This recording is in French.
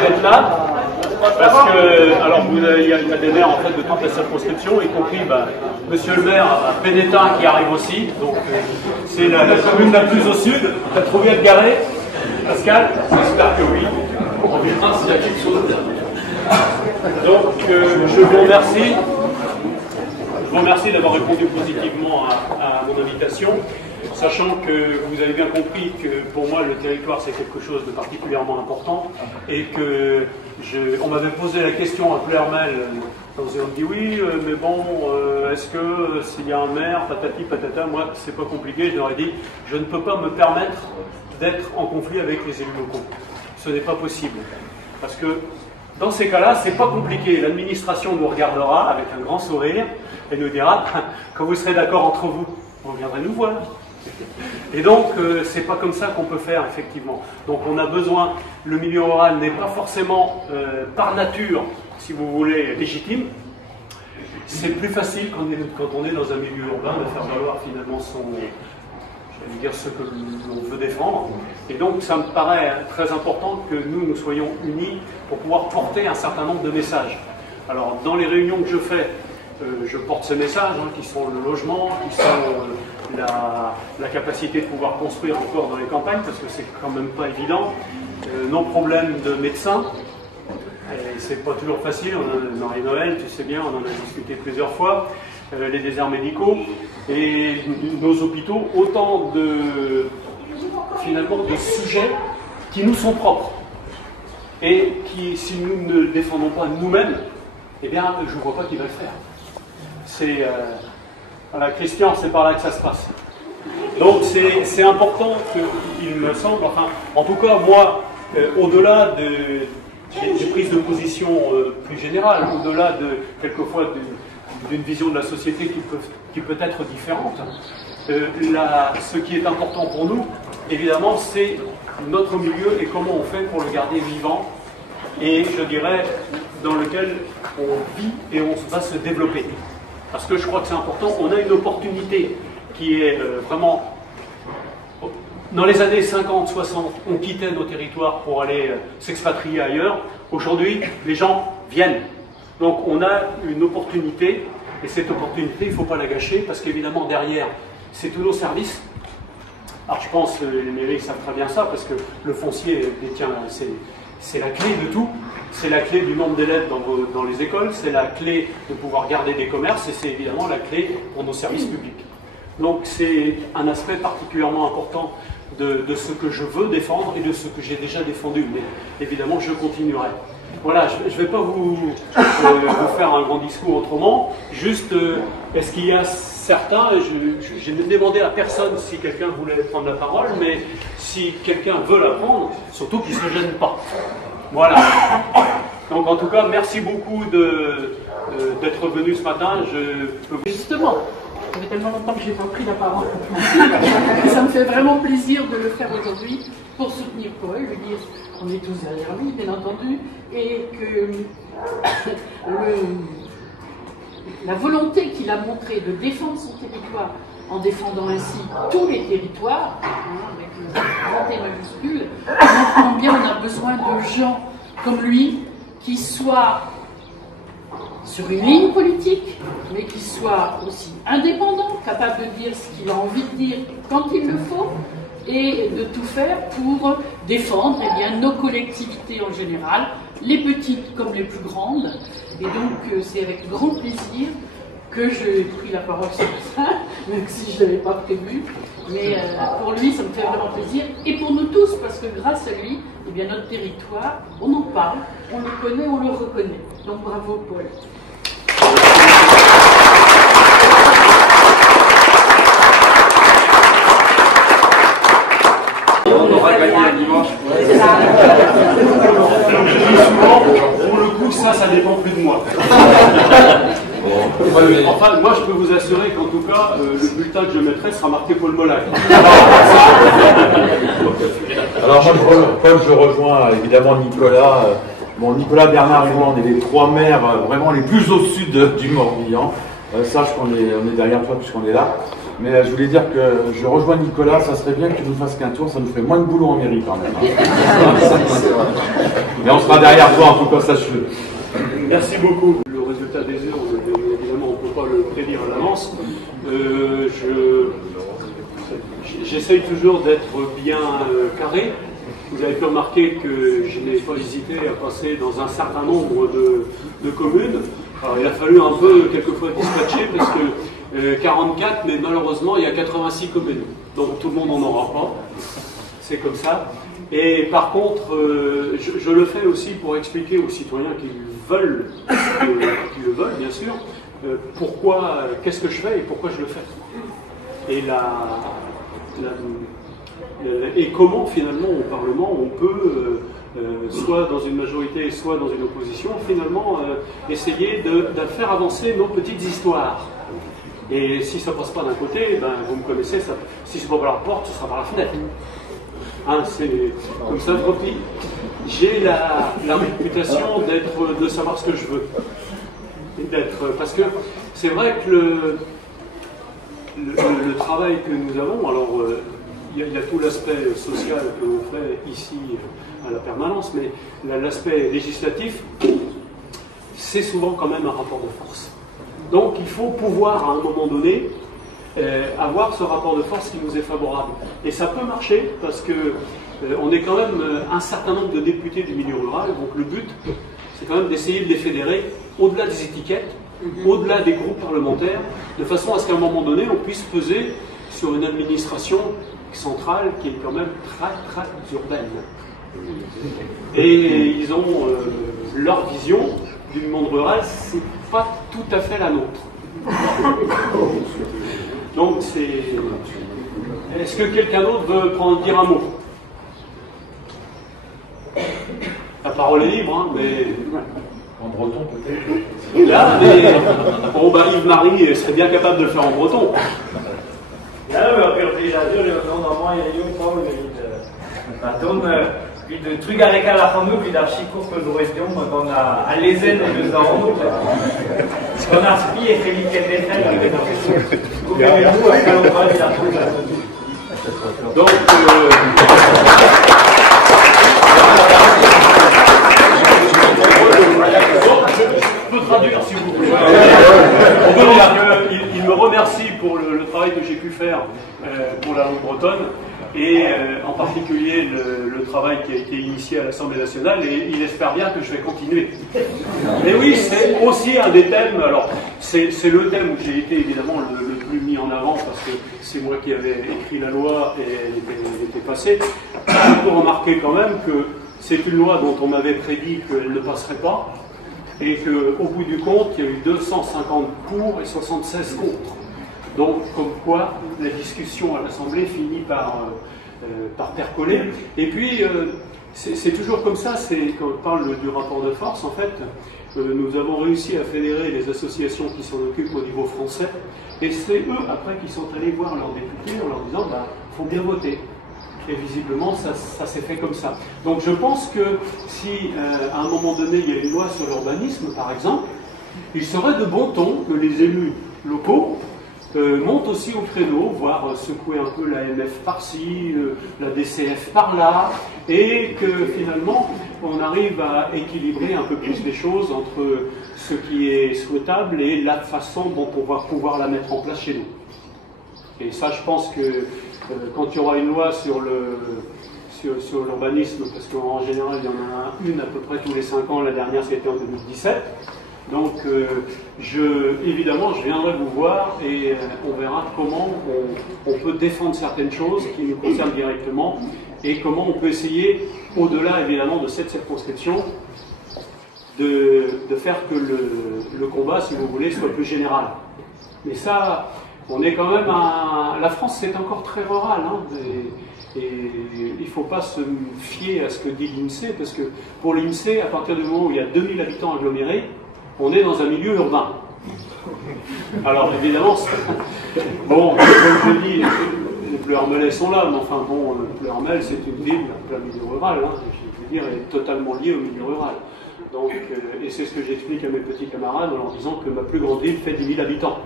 d'être là. Parce que, alors, il y a des maires en fait de toute la circonscription, y compris monsieur le maire Pénétin qui arrive aussi. Donc, c'est la commune la plus au sud. T'as trouvé à te garer, Pascal? J'espère que oui. On verra s'il y a quelque chose. Donc, je vous remercie. Je vous remercie d'avoir répondu positivement à mon invitation, sachant que vous avez bien compris que pour moi le territoire c'est quelque chose de particulièrement important et que on m'avait posé la question à Plermel, on me dit oui, mais bon, est-ce que s'il y a un maire, patati patata, moi c'est pas compliqué, je leur ai dit, je ne peux pas me permettre d'être en conflit avec les élus locaux. Ce n'est pas possible, parce que dans ces cas-là, c'est pas compliqué. L'administration nous regardera avec un grand sourire et nous dira quand vous serez d'accord entre vous, vous viendrez nous voir. Et donc, c'est pas comme ça qu'on peut faire, effectivement. Donc, on a besoin, le milieu rural n'est pas forcément par nature, si vous voulez, légitime. C'est plus facile quand on est dans un milieu urbain de faire valoir finalement ce que l'on veut défendre. Et donc, ça me paraît très important que nous soyons unis pour pouvoir porter un certain nombre de messages. Alors, dans les réunions que je fais, je porte ces messages, qui sont le logement, qui sont la capacité de pouvoir construire encore dans les campagnes, parce que c'est quand même pas évident. Nos problèmes de médecins, et c'est pas toujours facile, Marie-Noël, tu sais bien, on en a discuté plusieurs fois, les déserts médicaux, et nos hôpitaux, autant finalement de sujets qui nous sont propres, et qui, si nous ne le défendons pas nous-mêmes, eh bien, je ne vois pas qui va le faire. C'est voilà, Christian, c'est par là que ça se passe. Donc c'est important qu'il me semble, enfin, en tout cas, moi, au-delà des prises de position plus générales, au-delà quelquefois d'une vision de la société qui peut être différente, ce qui est important pour nous, évidemment, c'est notre milieu et comment on fait pour le garder vivant et, je dirais, dans lequel on vit et on va se développer. Parce que je crois que c'est important, on a une opportunité qui est vraiment... Dans les années 50, 60, on quittait nos territoires pour aller s'expatrier ailleurs. Aujourd'hui, les gens viennent. Donc on a une opportunité, et cette opportunité, il ne faut pas la gâcher, parce qu'évidemment, derrière, c'est tous nos services. Alors je pense que les mairies savent très bien ça, parce que le foncier détient, c'est la clé de tout. C'est la clé du nombre d'élèves dans les écoles, c'est la clé de pouvoir garder des commerces, et c'est évidemment la clé pour nos services publics. Donc c'est un aspect particulièrement important de ce que je veux défendre et de ce que j'ai déjà défendu. Mais évidemment, je continuerai. Voilà, je ne vais pas vous faire un grand discours autrement. Juste, est-ce qu'il y a certains, je n'ai demandé à personne si quelqu'un voulait prendre la parole, mais si quelqu'un veut la prendre, surtout qu'il ne se gêne pas. Voilà. Donc en tout cas, merci beaucoup d'être venu ce matin. Justement, ça fait tellement longtemps que je n'ai pas pris la parole. Ça me fait vraiment plaisir de le faire aujourd'hui pour soutenir Paul, lui dire qu'on est tous derrière lui, bien entendu, et que la volonté qu'il a montrée de défendre son territoire en défendant ainsi tous les territoires, avec le grand T majuscule, montre combien on a besoin de gens comme lui qui soient sur une ligne politique, mais qui soient aussi indépendants, capables de dire ce qu'il a envie de dire quand il le faut, et de tout faire pour défendre nos collectivités en général, les petites comme les plus grandes. Et donc c'est avec grand plaisir que j'ai pris la parole ce matin, même si je ne l'avais pas prévu. Mais pour lui, ça me fait vraiment plaisir. Et pour nous tous, parce que grâce à lui, eh bien, notre territoire, on en parle, on le connaît, on le reconnaît. Donc bravo Paul. On aura gagné un dimanche. Pour le coup, ça dépend plus de moi. Enfin, moi, je peux vous assurer qu'en tout cas, le bulletin que je mettrai sera marqué Paul Molac. Alors moi, Paul, je rejoins évidemment Nicolas. Bon, Nicolas, Bernard et moi, on est les trois maires vraiment les plus au sud du Morbihan. Sache qu'on est derrière toi puisqu'on est là. Mais je voulais dire que je rejoins Nicolas, ça serait bien que tu nous fasses qu'un tour, ça nous ferait moins de boulot en mairie quand même. Mais on sera derrière toi en tout cas, sache-le. Merci beaucoup. Le résultat des urnes, évidemment, on ne peut pas le prédire à l'avance. J'essaye toujours d'être bien carré. Vous avez pu remarquer que je n'ai pas hésité à passer dans un certain nombre de communes. Alors, il a fallu un peu, quelquefois, dispatcher parce que 44, mais malheureusement, il y a 86 communes. Donc tout le monde n'en aura pas. C'est comme ça. Et par contre, je le fais aussi pour expliquer aux citoyens qui le veulent, bien sûr, pourquoi, qu'est-ce que je fais et pourquoi je le fais. Et comment finalement au Parlement on peut, soit dans une majorité, soit dans une opposition, finalement essayer de faire avancer nos petites histoires. Et si ça ne passe pas d'un côté, ben, vous me connaissez, ça, si ce n'est pas par la porte, ce sera par la fenêtre. Hein, c'est comme ça, j'ai la réputation de savoir ce que je veux. Parce que c'est vrai que le travail que nous avons, alors il y a tout l'aspect social que l'on fait ici à la permanence, mais l'aspect législatif, c'est souvent quand même un rapport de force. Donc il faut pouvoir à un moment donné avoir ce rapport de force qui nous est favorable. Et ça peut marcher parce que on est quand même un certain nombre de députés du milieu rural, donc le but c'est quand même d'essayer de les fédérer au-delà des étiquettes, au-delà des groupes parlementaires, de façon à ce qu'à un moment donné on puisse peser sur une administration centrale qui est quand même très très urbaine. Et ils ont leur vision du monde rural, c'est pas tout à fait la nôtre. Donc c'est... Est-ce que quelqu'un d'autre veut dire un mot? La parole est libre, hein, mais... En breton peut-être. Là, mais... Bon, bah Yves-Marie serait bien capable de le faire en breton. Ja, we hebben déjà dit, on a allemaal in jong Paul, puis de Trugareka la Fandou, puis d'Archicourt que nous restions dans à Lezen et de Zaron. On a spi et Félix Ketel, coupez-vous à Calendra et la Donc, je peux traduire si vous voulez. Il me remercie pour le travail que j'ai pu faire pour la langue bretonne et en particulier le travail qui a été initié à l'Assemblée nationale et il espère bien que je vais continuer. Mais oui, c'est aussi un des thèmes, alors c'est le thème où j'ai été évidemment le plus mis en avant parce que c'est moi qui avais écrit la loi et elle était passée. Il faut remarquer quand même que c'est une loi dont on m'avait prédit qu'elle ne passerait pas et qu'au bout du compte, il y a eu 250 pour et 76 contre. Donc, comme quoi, la discussion à l'Assemblée finit par percoler. Et puis, c'est toujours comme ça, quand on parle du rapport de force, en fait, nous avons réussi à fédérer les associations qui s'en occupent au niveau français, et c'est eux, après, qui sont allés voir leurs députés en leur disant, bah, faut bien voter. Et visiblement, ça s'est fait comme ça. Donc je pense que si, à un moment donné, il y a une loi sur l'urbanisme, par exemple, il serait de bon ton que les élus locaux montent aussi au créneau, voire secouer un peu l'AMF par-ci, la DCF par-là, et que finalement, on arrive à équilibrer un peu plus les choses entre ce qui est souhaitable et la façon dont on va pouvoir la mettre en place chez nous. Et ça, je pense que quand il y aura une loi sur l'urbanisme, parce qu'en général, il y en a une à peu près tous les 5 ans, la dernière c'était en 2017, donc évidemment, je viendrai vous voir et on verra comment on peut défendre certaines choses qui nous concernent directement et comment on peut essayer, au-delà évidemment de cette circonscription, de faire que le combat, si vous voulez, soit plus général. Mais ça... On est quand même la France, c'est encore très rural, hein, et il ne faut pas se fier à ce que dit l'INSEE, parce que pour l'INSEE, à partir du moment où il y a 2000 habitants agglomérés, on est dans un milieu urbain. Alors évidemment, bon, comme je dis, les Pleuhermelais sont là, mais enfin bon, Pleuhermel, c'est une ville, un milieu rural, hein, je veux dire, elle est totalement liée au milieu rural. Donc, et c'est ce que j'explique à mes petits camarades en leur disant que ma plus grande ville fait 10 000 habitants.